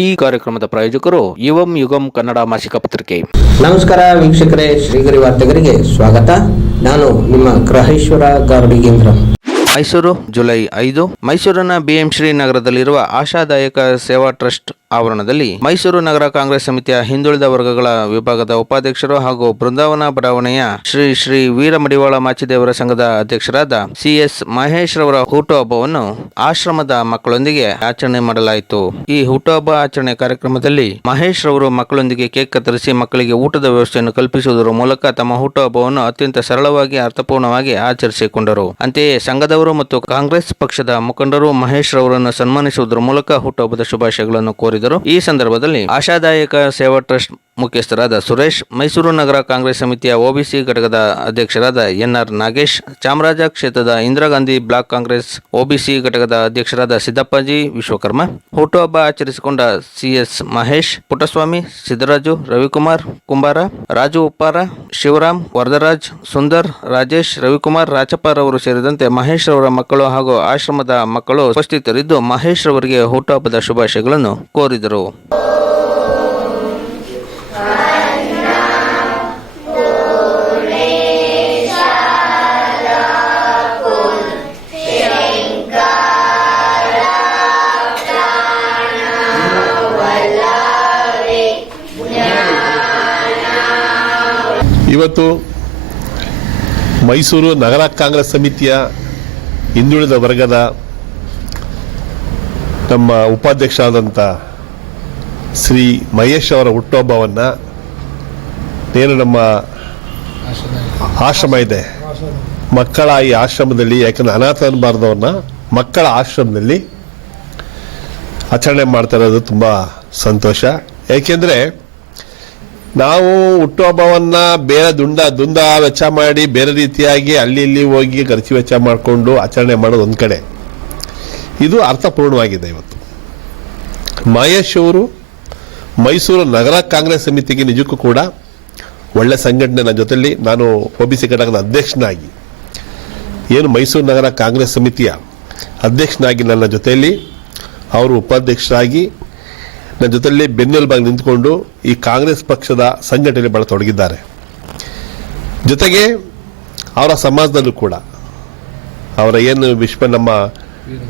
ಈ ಕಾರ್ಯಕ್ರಮದ ಪ್ರಾಯೋಜಕರು ಯುವಂ ಯುಗಂ ಕನ್ನಡ ಮಾಸಿಕ ಪತ್ರಿಕೆ. ನಮಸ್ಕಾರ ವೀಕ್ಷಕರೇ ಶ್ರೀಗರಿ ವಾರ್ತೆಗರಿಗೆ ಸ್ವಾಗತ. ನಾನು ನಿಮ್ಮ ಗ್ರಹೇಶ್ವರ ಗಾರ್ಡಿಗೇಂದ್ರ ಮೈಸೂರು ಜುಲೈ ಐದು. ಮೈಸೂರಿನ ಬಿಎಂ ಶ್ರೀ ನಗರದಲ್ಲಿರುವ ಆಶಾದಾಯಕ ಸೇವಾ ಟ್ರಸ್ಟ್ ಆವರಣದಲ್ಲಿ ಮೈಸೂರು ನಗರ ಕಾಂಗ್ರೆಸ್ ಸಮಿತಿಯ ಹಿಂದುಳಿದ ವರ್ಗಗಳ ವಿಭಾಗದ ಉಪಾಧ್ಯಕ್ಷರು ಹಾಗೂ ಬೃಂದಾವನ ಬಡಾವಣೆಯ ಶ್ರೀ ಶ್ರೀ ವೀರ ಮಡಿವಾಳ ಮಾಚಿದೇವರ ಸಂಘದ ಅಧ್ಯಕ್ಷರಾದ ಸಿಎಸ್ ಮಹೇಶ್ ರವರ ಹುಟ್ಟುಹಬ್ಬವನ್ನು ಆಶ್ರಮದ ಮಕ್ಕಳೊಂದಿಗೆ ಆಚರಣೆ ಮಾಡಲಾಯಿತು. ಈ ಹುಟ್ಟುಹಬ್ಬ ಆಚರಣೆ ಕಾರ್ಯಕ್ರಮದಲ್ಲಿ ಮಹೇಶ್ ರವರು ಮಕ್ಕಳೊಂದಿಗೆ ಕೇಕ್ ಕತ್ತರಿಸಿ ಮಕ್ಕಳಿಗೆ ಊಟದ ವ್ಯವಸ್ಥೆಯನ್ನು ಕಲ್ಪಿಸುವುದರ ಮೂಲಕ ತಮ್ಮ ಹುಟ್ಟುಹಬ್ಬವನ್ನು ಅತ್ಯಂತ ಸರಳವಾಗಿ, ಅರ್ಥಪೂರ್ಣವಾಗಿ ಆಚರಿಸಿಕೊಂಡರು. ಅಂತೆಯೇ ಸಂಘದವರು ಮತ್ತು ಕಾಂಗ್ರೆಸ್ ಪಕ್ಷದ ಮುಖಂಡರು ಮಹೇಶ್ ರವರನ್ನು ಸನ್ಮಾನಿಸುವುದರ ಮೂಲಕ ಹುಟ್ಟುಹಬ್ಬದ ಶುಭಾಶಯಗಳನ್ನು ಕೋರಿದರು. ಈ ಸಂದರ್ಭದಲ್ಲಿ ಆಶಾದಾಯಕ ಸೇವಾ ಟ್ರಸ್ಟ್ ಮುಖ್ಯಸ್ಥರಾದ ಸುರೇಶ್, ಮೈಸೂರು ನಗರ ಕಾಂಗ್ರೆಸ್ ಸಮಿತಿಯ ಒಬಿಸಿ ಘಟಕದ ಅಧ್ಯಕ್ಷರಾದ ಎನ್ಆರ್ ನಾಗೇಶ್, ಚಾಮರಾಜ ಕ್ಷೇತ್ರದ ಇಂದಿರಾ ಗಾಂಧಿ ಬ್ಲಾಕ್ ಕಾಂಗ್ರೆಸ್ ಒಬಿಸಿ ಘಟಕದ ಅಧ್ಯಕ್ಷರಾದ ಸಿದ್ದಪ್ಪಾಜಿ ವಿಶ್ವಕರ್ಮ ಹುಟ್ಟುಹಬ್ಬ ಆಚರಿಸಿಕೊಂಡ ಸಿಎಸ್ ಮಹೇಶ್, ಪುಟ್ಟಸ್ವಾಮಿ, ಸಿದ್ದರಾಜು, ರವಿಕುಮಾರ್ ಕುಂಬಾರ, ರಾಜು ಉಪ್ಪಾರ ಶಿವರಾಮ್, ವರದರಾಜ್, ಸುಂದರ್, ರಾಜೇಶ್, ರವಿಕುಮಾರ್, ರಾಚಪ್ಪ ರವರು ಸೇರಿದಂತೆ ಮಹೇಶ್ ರವರ ಮಕ್ಕಳು ಹಾಗೂ ಆಶ್ರಮದ ಮಕ್ಕಳು ಉಪಸ್ಥಿತರಿದ್ದು ಮಹೇಶ್ ರವರಿಗೆ ಹುಟ್ಟುಹಬ್ಬದ ಶುಭಾಶಯಗಳನ್ನು ಕೋರಿದರು. ಇವತ್ತು ಮೈಸೂರು ನಗರ ಕಾಂಗ್ರೆಸ್ ಸಮಿತಿಯ ಹಿಂದುಳಿದ ವರ್ಗದ ನಮ್ಮ ಉಪಾಧ್ಯಕ್ಷರಾದಂಥ ಶ್ರೀ ಮಹೇಶ್ ಅವರ ಹುಟ್ಟುಹಬ್ಬವನ್ನು ಏನು ನಮ್ಮ ಆಶ್ರಮ ಇದೆ. ಮಕ್ಕಳ ಈ ಆಶ್ರಮದಲ್ಲಿ, ಯಾಕಂದರೆ ಅನಾಥ ಅನ್ನಬಾರ್ದವ್ರನ್ನ ಮಕ್ಕಳ ಆಶ್ರಮದಲ್ಲಿ ಆಚರಣೆ ಮಾಡ್ತಾ ಇರೋದು ತುಂಬ ಸಂತೋಷ. ಏಕೆಂದರೆ ನಾವು ಹುಟ್ಟುಹಬ್ಬವನ್ನ ಬೇರೆ ದುಂಡ ದುಂದ ವೆಚ್ಚ ಮಾಡಿ ಬೇರೆ ರೀತಿಯಾಗಿ ಅಲ್ಲಿ ಇಲ್ಲಿ ಹೋಗಿ ಖರ್ಚು ವೆಚ್ಚ ಮಾಡಿಕೊಂಡು ಆಚರಣೆ ಮಾಡೋದು ಒಂದು ಕಡೆ. ಇದು ಅರ್ಥಪೂರ್ಣವಾಗಿದೆ ಇವತ್ತು. ಮಹೇಶ್ ಅವರು ಮೈಸೂರು ನಗರ ಕಾಂಗ್ರೆಸ್ ಸಮಿತಿಗೆ ನಿಜಕ್ಕೂ ಕೂಡ ಒಳ್ಳೆ ಸಂಘಟನೆ ನನ್ನ ಜೊತೆಯಲ್ಲಿ ನಾನು ಒ ಬಿ ಸಿ ಘಟಕದ ಅಧ್ಯಕ್ಷನಾಗಿ, ಏನು ಮೈಸೂರು ನಗರ ಕಾಂಗ್ರೆಸ್ ಸಮಿತಿಯ ಅಧ್ಯಕ್ಷನಾಗಿ ನನ್ನ ಜೊತೆಯಲ್ಲಿ ಅವರು ಉಪಾಧ್ಯಕ್ಷರಾಗಿ ನನ್ನ ಜೊತೆಯಲ್ಲಿ ಬೆನ್ನೆಲುಬಾಗಿ ನಿಂತ್ಕೊಂಡು ಈ ಕಾಂಗ್ರೆಸ್ ಪಕ್ಷದ ಸಂಘಟನೆ ಬಹಳ ತೊಡಗಿದ್ದಾರೆ. ಜೊತೆಗೆ ಅವರ ಸಮಾಜದಲ್ಲೂ ಕೂಡ ಅವರ ಏನು ವಿಶ್ವ ನಮ್ಮ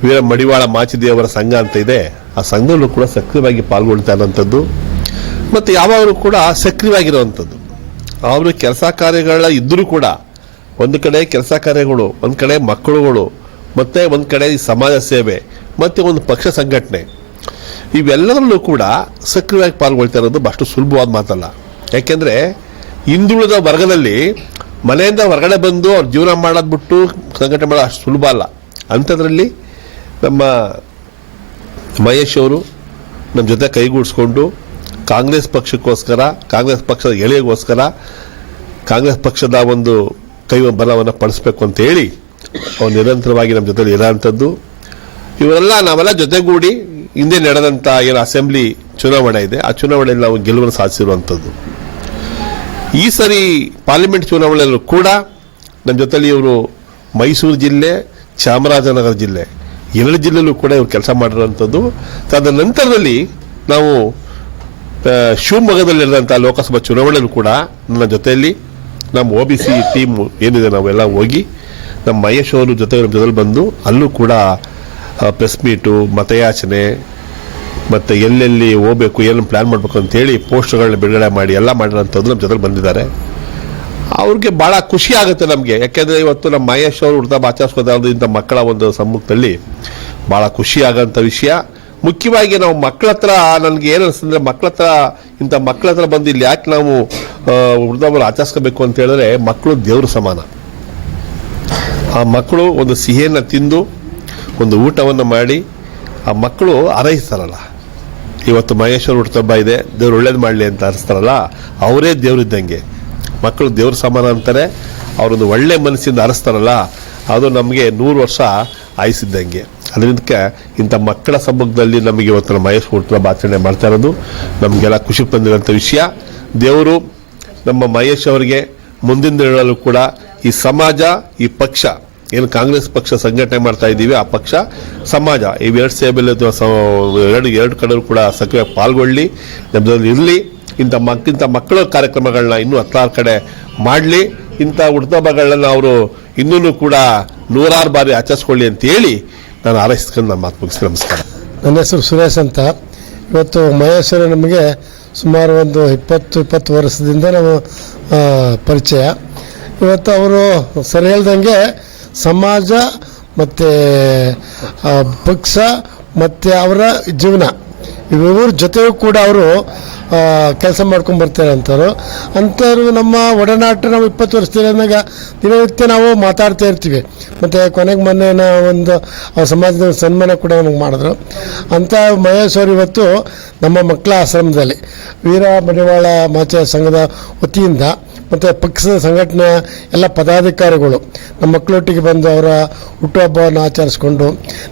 ವೀರ ಮಡಿವಾಳ ಮಾಚಿದೇವರ ಸಂಘ ಅಂತ ಇದೆ, ಆ ಸಂಘದಲ್ಲೂ ಕೂಡ ಸಕ್ರಿಯವಾಗಿ ಪಾಲ್ಗೊಳ್ತಾ ಇರುವಂಥದ್ದು. ಮತ್ತು ಯಾವಾಗಲೂ ಕೂಡ ಸಕ್ರಿಯವಾಗಿರುವಂಥದ್ದು. ಅವರು ಕೆಲಸ ಕಾರ್ಯಗಳ ಇದ್ದರೂ ಕೂಡ ಒಂದು ಕಡೆ ಕೆಲಸ ಕಾರ್ಯಗಳು, ಒಂದು ಕಡೆ ಮಕ್ಕಳುಗಳು, ಮತ್ತು ಒಂದು ಕಡೆ ಸಮಾಜ ಸೇವೆ, ಮತ್ತು ಒಂದು ಪಕ್ಷ ಸಂಘಟನೆ. ಇವೆಲ್ಲದರಲ್ಲೂ ಕೂಡ ಸಕ್ರಿಯವಾಗಿ ಪಾಲ್ಗೊಳ್ತಾ ಇರೋದು ಅಷ್ಟು ಸುಲಭವಾದ ಮಾತಲ್ಲ. ಯಾಕೆಂದರೆ ಹಿಂದುಳಿದ ವರ್ಗದಲ್ಲಿ ಮನೆಯಿಂದ ಹೊರಗಡೆ ಬಂದು ಅವ್ರ ಜೀವನ ಮಾಡೋದು ಬಿಟ್ಟು ಸಂಘಟನೆ ಮಾಡೋದು ಅಷ್ಟು ಸುಲಭ ಅಲ್ಲ. ಅಂಥದ್ರಲ್ಲಿ ನಮ್ಮ ಮಹೇಶ್ ಅವರು ನಮ್ಮ ಜೊತೆ ಕೈಗೂಡಿಸ್ಕೊಂಡು ಕಾಂಗ್ರೆಸ್ ಪಕ್ಷಕ್ಕೋಸ್ಕರ, ಕಾಂಗ್ರೆಸ್ ಪಕ್ಷದ ಎಳೆಗೋಸ್ಕರ ಕಾಂಗ್ರೆಸ್ ಪಕ್ಷದ ಒಂದು ಕೈ ಬಲವನ್ನು ಪಡಿಸ್ಬೇಕು ಅಂತ ಹೇಳಿ ಅವ್ರು ನಿರಂತರವಾಗಿ ನಮ್ಮ ಜೊತೆಲಿ ಇರೋಂಥದ್ದು. ಇವರೆಲ್ಲ ನಾವೆಲ್ಲ ಜೊತೆಗೂಡಿ ಹಿಂದೆ ನಡೆದಂಥ ಏನು ಅಸೆಂಬ್ಲಿ ಚುನಾವಣೆ ಇದೆ, ಆ ಚುನಾವಣೆಯಲ್ಲಿ ನಾವು ಗೆಲುವನ್ನು ಸಾಧಿಸಿರುವಂಥದ್ದು. ಈ ಸರಿ ಪಾರ್ಲಿಮೆಂಟ್ ಚುನಾವಣೆಯಲ್ಲೂ ಕೂಡ ನಮ್ಮ ಜೊತೆಯಲ್ಲಿ ಇವರು ಮೈಸೂರು ಜಿಲ್ಲೆ, ಚಾಮರಾಜನಗರ ಜಿಲ್ಲೆ ಎರಡು ಜಿಲ್ಲೆಯಲ್ಲೂ ಕೂಡ ಇವರು ಕೆಲಸ ಮಾಡಿರೋಂಥದ್ದು ತದನಂತರದಲ್ಲಿ ನಾವು ಶಿವಮೊಗ್ಗದಲ್ಲಿ ನಡೆದಂಥ ಲೋಕಸಭಾ ಚುನಾವಣೆಯಲ್ಲೂ ಕೂಡ ನನ್ನ ಜೊತೆಯಲ್ಲಿ ನಮ್ಮ ಒ ಬಿ ಸಿ ಟೀಮ್ ಏನಿದೆ ನಾವೆಲ್ಲ ಹೋಗಿ ನಮ್ಮ ಮಹೇಶ್ ಅವರು ಜೊತೆ ಜೊತೆಲಿ ಬಂದು ಅಲ್ಲೂ ಕೂಡ ಪ್ರೆಸ್ ಮೀಟು ಮತಯಾಚನೆ, ಮತ್ತು ಎಲ್ಲೆಲ್ಲಿ ಹೋಗ್ಬೇಕು, ಏನು ಪ್ಲ್ಯಾನ್ ಮಾಡಬೇಕು ಅಂತೇಳಿ ಪೋಸ್ಟ್ಗಳನ್ನ ಬಿಡುಗಡೆ ಮಾಡಿ, ಎಲ್ಲ ಮಾಡಿರೋಂಥದ್ದು ನಮ್ಮ ಜೊತೆಗೆ ಬಂದಿದ್ದಾರೆ. ಅವ್ರಿಗೆ ಭಾಳ ಖುಷಿ ಆಗುತ್ತೆ ನಮಗೆ. ಯಾಕೆಂದರೆ ಇವತ್ತು ನಮ್ಮ ಮಹೇಶ್ ಅವರು ಹುಡ್ತಾ ಆಚರಿಸ್ಕೋದಾದ್ರು ಇಂಥ ಮಕ್ಕಳ ಒಂದು ಸಮ್ಮುಖದಲ್ಲಿ ಭಾಳ ಖುಷಿ ಆಗೋಂಥ ವಿಷಯ. ಮುಖ್ಯವಾಗಿ ನಾವು ಮಕ್ಕಳ ಹತ್ರ ನನಗೆ ಏನು ಅನಿಸ್ತಂದ್ರೆ ಮಕ್ಕಳ ಹತ್ರ, ಇಂಥ ಮಕ್ಕಳ ಹತ್ರ ಬಂದು ಇಲ್ಲಿ ಯಾಕೆ ನಾವು ಹುಡ್ದವ್ರು ಆಚರಿಸ್ಕೋಬೇಕು ಅಂತ ಹೇಳಿದ್ರೆ ಮಕ್ಕಳು ದೇವ್ರ ಸಮಾನ. ಆ ಮಕ್ಕಳು ಒಂದು ಸಿಹಿಯನ್ನು ತಿಂದು ಒಂದು ಊಟವನ್ನು ಮಾಡಿ, ಆ ಮಕ್ಕಳು ಹಾರೈಸ್ತಾರಲ್ಲ ಇವತ್ತು ಮಹೇಶ್ವರ ಹುಟ್ಟುಹಬ್ಬ ಇದೆ, ದೇವ್ರು ಒಳ್ಳೇದು ಮಾಡಲಿ ಅಂತ ಅನಿಸ್ತಾರಲ್ಲ ಅವರೇ ದೇವರಿದ್ದಂಗೆ ಮಕ್ಕಳು ದೇವ್ರ ಸಮಾನ ಅಂತಾರೆ, ಅವರೊಂದು ಒಳ್ಳೆ ಮನಸ್ಸಿಂದ ಅರಿಸ್ತಾರಲ್ಲ, ಅದು ನಮಗೆ ನೂರು ವರ್ಷ ಆಯಿಸಿದ್ದಂಗೆ. ಅದರಿಂದ ಇಂಥ ಮಕ್ಕಳ ಸಮ್ಮುಖದಲ್ಲಿ ನಮಗೆ ಇವತ್ತು ಮಹೇಶ್ ಹುಟ್ಟುಹಬ್ಬ ಆಚರಣೆ ಮಾಡ್ತಾ ಇರೋದು. ನಮಗೆಲ್ಲ ಖುಷಿ ತಂದಿರೋಂಥ ವಿಷಯ. ದೇವರು ನಮ್ಮ ಮಹೇಶ್ ಅವರಿಗೆ ಮುಂದಿನ ದಿನಗಳಲ್ಲೂ ಕೂಡ ಈ ಸಮಾಜ, ಈ ಪಕ್ಷ ಏನು ಕಾಂಗ್ರೆಸ್ ಪಕ್ಷ ಸಂಘಟನೆ ಮಾಡ್ತಾ ಇದ್ದೀವಿ, ಆ ಪಕ್ಷ ಸಮಾಜ. ಇವೆರಡು ಸೇಬಲ್ಲಿ ಅಥವಾ ಸ- ಎರಡು ಎರಡು ಕಡೆ ಕೂಡ ಸಕ್ರಿಯ ಪಾಲ್ಗೊಳ್ಳಿ ನಮ್ಮದ್ರಲ್ಲಿ ಇರಲಿ. ಇಂಥ ಮಕ್, ಇಂಥ ಮಕ್ಕಳ ಕಾರ್ಯಕ್ರಮಗಳನ್ನ ಇನ್ನೂ ಹತ್ತಾರು ಕಡೆ ಮಾಡಲಿ. ಇಂಥ ಹುಟ್ಟುಹಬ್ಬಗಳನ್ನ ಅವರು ಇನ್ನೂ ಕೂಡ ನೂರಾರು ಬಾರಿ ಆಚರಿಸ್ಕೊಳ್ಳಿ ಅಂತ ಹೇಳಿ ನಾನು ಆರೈಸ್ಕೊಂಡು ಮಾತು ಮುಗಿಸ್ತೀನಿ. ನಮಸ್ಕಾರ. ನನ್ನ ಹೆಸರು ಸುರೇಶ್ ಅಂತ. ಇವತ್ತು ಮಹೇಶ್ವರ ನಮಗೆ ಸುಮಾರು ಒಂದು ಇಪ್ಪತ್ತು ಇಪ್ಪತ್ತು ವರ್ಷದಿಂದ ನಾವು ಪರಿಚಯ. ಇವತ್ತು ಅವರು ಸರಿ ಹೇಳ್ದಂಗೆ ಸಮಾಜ ಮತ್ತು ಪಕ್ಷ ಮತ್ತು ಅವರ ಜೀವನ. ಇವರ ಜೊತೆಗೂ ಕೂಡ ಅವರು ಕೆಲಸ ಮಾಡ್ಕೊಂಡು ಬರ್ತಾರೆ ಅಂತಾರೋ. ಅಂಥವ್ರು ನಮ್ಮ ಒಡನಾಟ ನಾವು ಇಪ್ಪತ್ತು ವರ್ಷದಿಂದ ದಿನನಿತ್ಯ ನಾವು ಮಾತಾಡ್ತಾ ಇರ್ತೀವಿ. ಮತ್ತು ಕೊನೆಗೆ ಮೊನ್ನೆ ಒಂದು ಸಮಾಜದ ಸನ್ಮಾನ ಕೂಡ ನಮಗೆ ಮಾಡಿದ್ರು. ಅಂಥ ಮಹೇಶ್ ಅವರು ಇವತ್ತು ನಮ್ಮ ಮಕ್ಕಳ ಆಶ್ರಮದಲ್ಲಿ ವೀರ ಮಡಿವಾಳ ಮಾಚ ಸಂಘದ ವತಿಯಿಂದ ಮತ್ತು ಪಕ್ಷದ ಸಂಘಟನೆ ಎಲ್ಲ ಪದಾಧಿಕಾರಿಗಳು ನಮ್ಮ ಮಕ್ಕಳೊಟ್ಟಿಗೆ ಬಂದು ಅವರ ಹುಟ್ಟುಹಬ್ಬವನ್ನು ಆಚರಿಸ್ಕೊಂಡು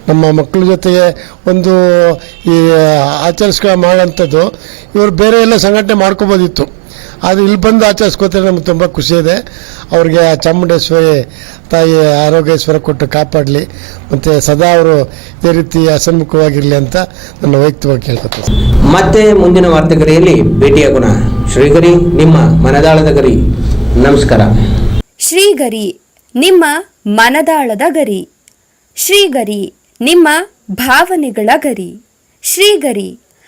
ನಮ್ಮ ಮಕ್ಕಳ ಜೊತೆಗೆ ಒಂದು ಈ ಆಚರಿಸ್ಕೊ ಮಾಡೋಂಥದ್ದು ಇವರು ಬೇರೆ ಎಲ್ಲ ಸಂಘಟನೆ ಮಾಡ್ಕೋಬೋದಿತ್ತು. ಆದರೆ ಇಲ್ಲಿ ಬಂದು ಆಚರಿಸ್ಕೋತಾರೆ ನಮ್ಗೆ ತುಂಬ ಖುಷಿ ಇದೆ ಅವ್ರಿಗೆ ಆ ಚಾಮುಂಡೇಶ್ವರಿ ತಾಯಿ ಆರೋಗ್ಯೇಶ್ವರ ಕೊಟ್ಟು ಕಾಪಾಡಲಿ. ಮತ್ತು ಸದಾ ಅವರು ಇದೇ ರೀತಿ ಅಸನ್ಮುಖವಾಗಿರಲಿ ಅಂತ ನನ್ನ ವೈಯಕ್ತಿಕವಾಗಿ ಕೇಳ್ಕೊತೀನಿ. ಮತ್ತೆ ಮುಂದಿನ ವಾರ್ತೆಗರಿಯಲ್ಲಿ ಭೇಟಿಯಾಗೋಣ. ಶ್ರೀಗರಿ ನಿಮ್ಮ ಮನದಾಳದ ಗರಿ. ನಮಸ್ಕಾರ. ಶ್ರೀಗರಿ ನಿಮ್ಮ ಮನದಾಳದ ಗರಿ. ಶ್ರೀಗರಿ ನಿಮ್ಮ ಭಾವನೆಗಳ ಗರಿ. ಶ್ರೀಗರಿ